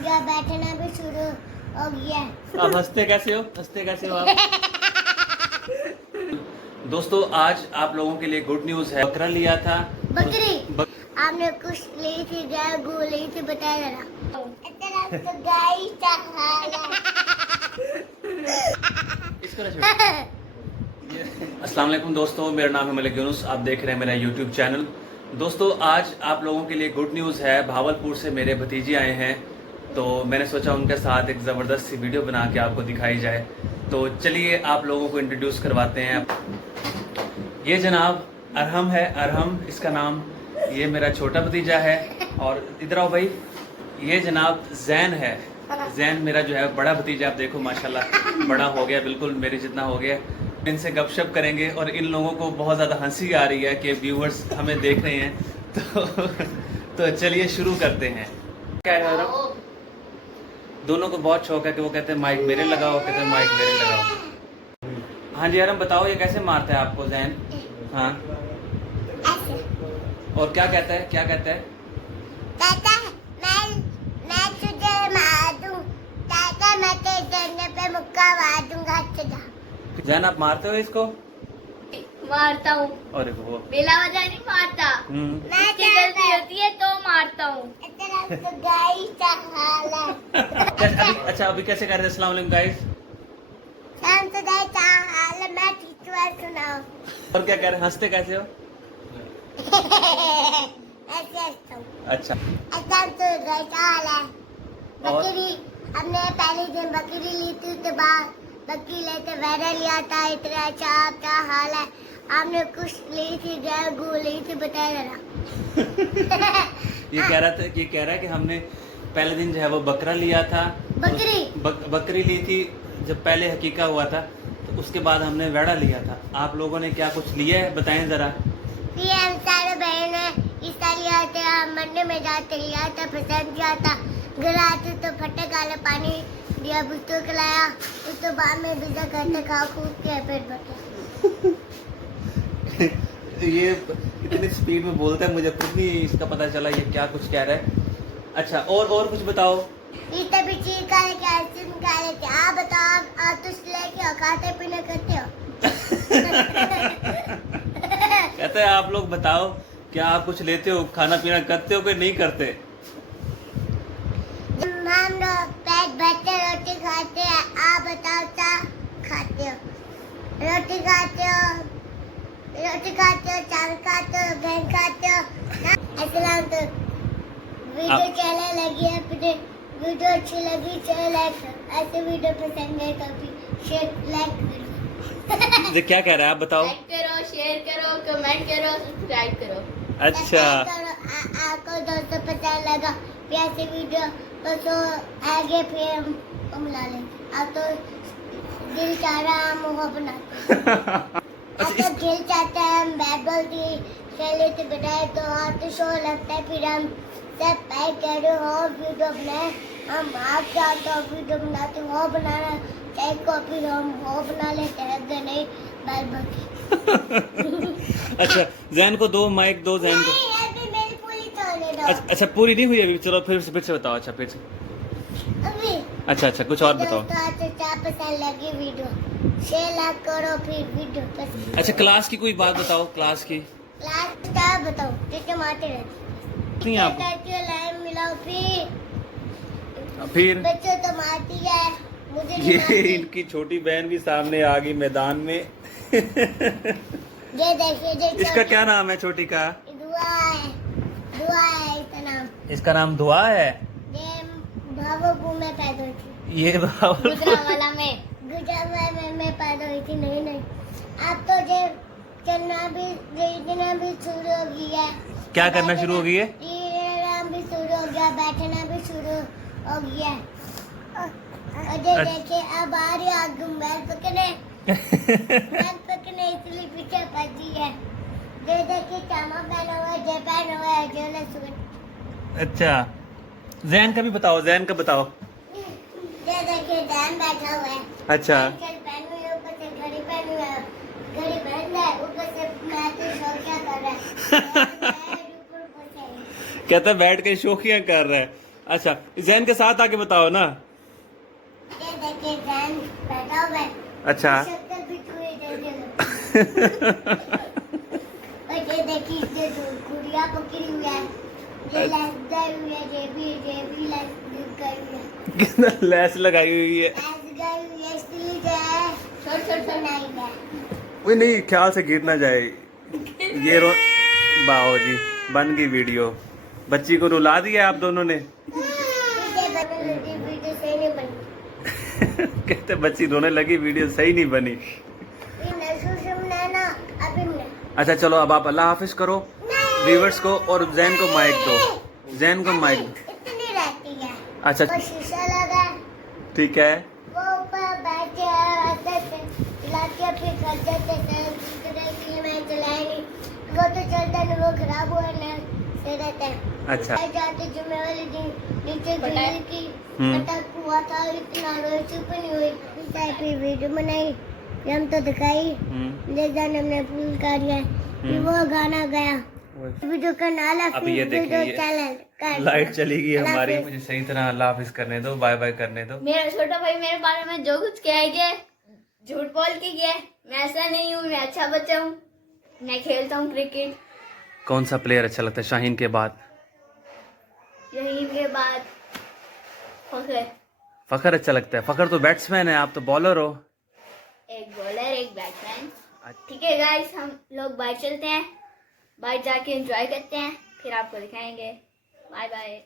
गया, बैठना भी शुरू हो गया। आप हंसते कैसे हो आप? दोस्तों आज आप लोगों के लिए गुड न्यूज़ है। बकरा लिया था। बकरी आपने कुछ ली थी, गाय गो ली थी, बताया जरा। इतना तो गाय इसको ना छोड़ो। अस्सलाम वालेकुम दोस्तों, मेरा नाम है मलिक यूनुस। आप देख रहे हैं मेरा यूट्यूब चैनल। दोस्तों आज आप लोगों के लिए गुड न्यूज़ है। भावलपुर से मेरे भतीजे आए हैं, तो मैंने सोचा उनके साथ एक ज़बरदस्त सी वीडियो बना के आपको दिखाई जाए। तो चलिए आप लोगों को इंट्रोड्यूस करवाते हैं। ये जनाब अरहम है, अरहम इसका नाम। ये मेरा छोटा भतीजा है। और इधर आओ भाई, ये जनाब जैन है। जैन मेरा जो है बड़ा भतीजा। आप देखो माशाल्लाह बड़ा हो गया, बिल्कुल मेरे जितना हो गया। इनसे गपशप करेंगे और इन लोगों को बहुत ज़्यादा हंसी आ रही है कि व्यूअर्स हमें देख रहे हैं। तो चलिए शुरू करते हैं। क्या है अरहम? दोनों को बहुत शौक है कि वो कहते हैं माइक मेरे लगाओ, कहते हैं माइक मेरे लगाओ। हाँ जी अरहम बताओ, ये कैसे मारता है आपको जैन? हाँ, और क्या कहता है, क्या कहता है? कहता है मैं तुझे मार दूं, कहता मैं तेरे जन्नत पे मुक्का मार दूंगा। तुझे जैन आप मारते हो इसको? मारता हूँ। अरे वो बेला वजह नहीं मारता, इसकी गलती होती है तो मारता हूँ। इतना तो गाय हाल है। अच्छा अभी कैसे कर रहे हैं? अस्सलाम वालेकुम गाइस। शाम तो गाय हाल है, मैं ठीक सुनाओ। और क्या कह रहे हैं? हंसते कैसे हो? ऐसे हंसता हूँ। अच्छा ऐसा तो गाय हाल है। बकरी हमने पहले दिन बकरी ली थी, उसके बाद बकरी लेते वैरा लिया था। इतना अच्छा आपका हाल है। आपने कुछ ली थी, गाय गो ली थी, बताया जरा। ये कह रहा है कि हमने पहले दिन जो है वो बकरा लिया था। बकरी ली थी जब पहले हकीका हुआ था, तो उसके बाद हमने वेड़ा लिया था। आप लोगों ने क्या कुछ लिया है बताएं जरा। फिर हम सारे बहन हिस्सा लिया था, मंडी में जाते लिया था, पसंद किया था। घर आते तो फटे काले पानी दिया, बुस्तु खिलाया, उसके बाद में बिजा करते खा खूब के पेट भर। ये इतनी स्पीड में बोलता है, मुझे खुद नहीं इसका पता चला ये क्या कुछ कह रहा है। अच्छा और कुछ बताओ। इतना भी चीज खा लेके आइसक्रीम खा लेके। आप बताओ, आप तो लेके खाते पीने करते हो। कहते हैं आप लोग बताओ, क्या आप कुछ लेते हो, खाना पीना करते हो कि नहीं करते? हम लोग पेट भरते रोटी खाते हैं। आप बताओ क्या खाते हो? रोटी खाते हो, चावल खाते हो, गेहूं खाते हो। अस्सलाम तो वीडियो चलने लगी है, फिर वीडियो अच्छी लगी चलो लाइक करो। ऐसे वीडियो पसंद है तो फिर शेयर लाइक करो। ये क्या कह रहा है आप बताओ? लाइक करो, शेयर करो, कमेंट करो, सब्सक्राइब करो। अच्छा आपको दोस्तों पता लगा फिर ऐसे वीडियो तो आगे फिर हम ला लेंगे। आप तो दिल चाह रहा हम वो बनाते हैं। तो दिल चाहता है हम बैट बॉल खेले थे बिठाए तो हाथ शो लगता है, फिर हम सब पैक करे हो वीडियो बनाए। हम आप चाहते हो वीडियो बनाते हो बनाना चाहिए को, फिर हम वो बना लेते हैं। अगर नहीं बैट बॉल। अच्छा जैन को दो माइक दो जैन को। अभी मेरी पूरी होने दो। अच्छा पूरी नहीं हुई अभी, चलो फिर से बताओ। अच्छा फिर से अभी अच्छा कुछ और बताओ। पसंद लगी वीडियो शेयर लाइक करो, फिर वीडियो पसंद। अच्छा क्लास की कोई बात बताओ, क्लास की। क्लास क्या बताओ, टीचर मारते रहते नहीं आप लाइन मिलाओ, फिर बच्चों तो मारती है, मुझे नहीं ये मारती। इनकी छोटी बहन भी सामने आ गई मैदान में। ये देखिए इसका क्या नाम है छोटी का? दुआ है इसका नाम। इसका नाम दुआ है। ये भावोपुर में पैदा हुई थी। ये गुजरांवाला में मैं पैदा हुई थी। नहीं अब तो जो चलना भी शुरू हो गया है। क्या करना शुरू हो गई है? भी शुरू हो गया, बैठना भी शुरू हो गया। और देखिए अब आ रही आग बैल पकड़ने इसलिए पीछे पड़ी है। देखिए चामा पहना हुआ है, जय पहना हुआ है, जो ने सूट। अच्छा जैन का भी बताओ, जैन का बताओ। ये देखिए डैम बैठा हुआ है। अच्छा पहनी हुई है, ऊपर से घड़ी पहनी हुई है, घड़ी पहन रहा है, ऊपर से मैच शो क्या कर रहा है। कहता बैठ के शोखियां कर रहा है। अच्छा जैन के साथ आके बताओ ना। ये देखिए जैन बैठा हुआ है। अच्छा शक्कर भी छुए देखे। और ये देखिए इसने गुड़िया पकड़ी हुई है। ये लैस हुई है, जेबी लैस गई हुई है। कितना लैस लगाई हुई है। लैस गई हुई है इसलिए जो है छोट बनाई है। वो नहीं ख्याल से गिर ना जाए। ये बाओ जी बन गई वीडियो। बच्ची को रुला दिया आप दोनों ने। वीडियो सही नहीं बनी। कहते बच्ची रोने लगी वीडियो सही नहीं बनी। ये नशो से बनाना अभी नहीं। अच्छा चलो अब आप अल्लाह हाफिज करो व्यूवर्स को और जैन को माइक दो। जैन को माइक दो। इतनी रहती है। अच्छा और शीशा लगा है। ठीक है। वो ऊपर बैठे आते थे चलाते फिर कर देते थे इसलिए मैं चलाया नहीं। वो तो चलता नहीं, वो खराब हुआ ना से रहता है। अच्छा जाते जुम्मे वाले दिन नीचे गिरी की अटक हुआ था, इतना रोई चुप नहीं हुई। फिर वीडियो बनाई, फिर हम तो दिखाई ले जाने हमने फूल काटिया, फिर वो गाना गया। वीडियो का नाला अब ये वीडियो देखिए चैनल लाइट चली गई हमारी। मुझे सही तरह अल्लाह हाफिज करने दो, बाय बाय करने दो। मेरा छोटा भाई मेरे बारे में जो कुछ कह गया झूठ बोल के गया। मैं ऐसा नहीं हूँ, मैं अच्छा बच्चा हूँ, मैं खेलता हूँ क्रिकेट। कौन सा प्लेयर अच्छा लगता है शाहीन के बाद? यही के बाद फखर। फखर अच्छा लगता है। फखर तो बैट्समैन है, आप तो बॉलर हो। एक बॉलर एक बैट्समैन। ठीक है गाइस, हम लोग बाहर चलते हैं, बाहर जाके एंजॉय करते हैं, फिर आपको दिखाएंगे। Bye bye.